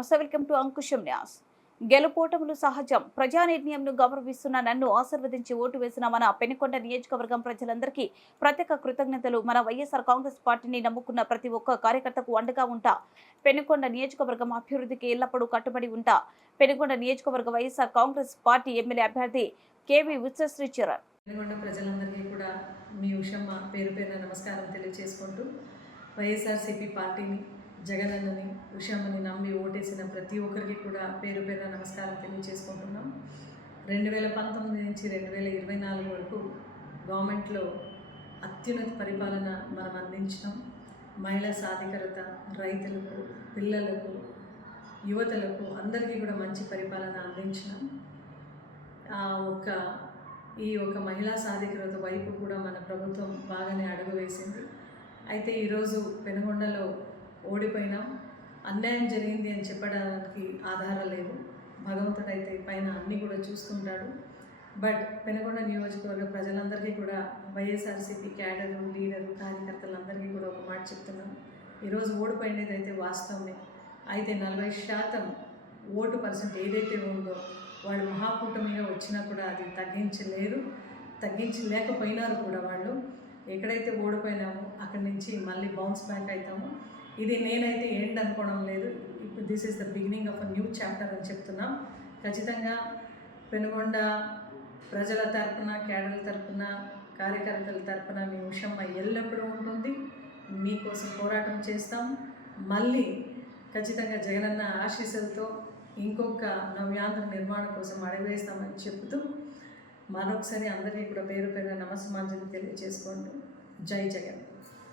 నమస్తే welcome to Ankusam Nyas. గెలుపోటములు సహజం. ప్రజా నిర్ణయంను గౌరవిస్తున్న నన్ను ఆశీర్వదించి ఓటు వేసిన మన పెనుకొండ నియోజకవర్గం ప్రజలందరికీ ప్రత్యేక కృతజ్ఞతలు. మన వైఎస్ఆర్ కాంగ్రెస్ పార్టీని నమ్ముకున్న ప్రతి ఒక్క కార్యకర్తకు అండగా ఉంటా. పెనుకొండ నియోజకవర్గం అభివృద్ధికి ఎల్లప్పుడూ కట్టుబడి ఉంటా. పెనుకొండ నియోజకవర్గ వైఎస్ఆర్ కాంగ్రెస్ పార్టీ ఎమ్మెల్యే అభ్యర్థి కేవీ విశ్వశ్రీ చరణ్ ప్రజలందరికీ కూడా మీ ఉషమ్మ పేరు పేరున నమస్కారం తెలియజేసుకుంటూ వైఎస్ఆర్సీపీ పార్టీని జగనన్నని ఉషమ్మని నమ్మి ఓటేసిన ప్రతి ఒక్కరికి కూడా పేరు పేరున నమస్కారం తెలియజేసుకుంటున్నాం రెండు వేల పంతొమ్మిది నుంచి రెండు వేల ఇరవై నాలుగు వరకు గవర్నమెంట్లో అత్యున్నత పరిపాలన మనం అందించినాం. మహిళా సాధికారత రైతులకు పిల్లలకు యువతలకు అందరికీ కూడా మంచి పరిపాలన అందించినాం. ఆ ఒక్క ఈ ఒక మహిళా సాధికారత వైపు కూడా మన ప్రభుత్వం బాగానే అడుగు వేసింది. అయితే ఈరోజు పెనుగొండలో ఓడిపోయినాం. అన్యాయం జరిగింది అని చెప్పడానికి ఆధారం లేవు భగవంతుడు అయితే పైన అన్నీ కూడా చూసుకుంటాడు. బట్ పెనగొండ నియోజకవర్గ ప్రజలందరికీ కూడా వైఎస్ఆర్సీపీ క్యాడరు లీడరు కార్యకర్తలందరికీ కూడా ఒక మాట చెప్తున్నాం ఈరోజు ఓడిపోయినది అయితే వాస్తవమే. అయితే నలభై శాతం ఓటు పర్సెంట్ ఏదైతే ఉందో వాళ్ళు మహాకూటమిగా వచ్చినా కూడా అది తగ్గించలేరు. తగ్గించలేకపోయినారు కూడా వాళ్ళు. ఎక్కడైతే ఓడిపోయినామో అక్కడి నుంచి మళ్ళీ బౌన్స్ బ్యాక్ అవుతాము. ఇది నేనైతే ఏంటి అనుకోవడం లేదు. ఇప్పుడు this is the beginning of a new chapter అని చెప్తున్నాం. ఖచ్చితంగా పెనుగొండ ప్రజల తరపున క్యాడర్ల తరపున కార్యకర్తల తరపున మీ ఉషమ్మ ఎల్లప్పుడూ ఉంటుంది. మీకోసం పోరాటం చేస్తాం. మళ్ళీ ఖచ్చితంగా జగనన్న ఆశీస్సులతో ఇంకొక నవ్యాంధ్ర నిర్మాణం కోసం అడవేస్తామని చెబుతూ మరొకసారి అందరినీ కూడా పేరు పేరు నమస్మాంజలి తెలియజేసుకుంటూ జై జగన్.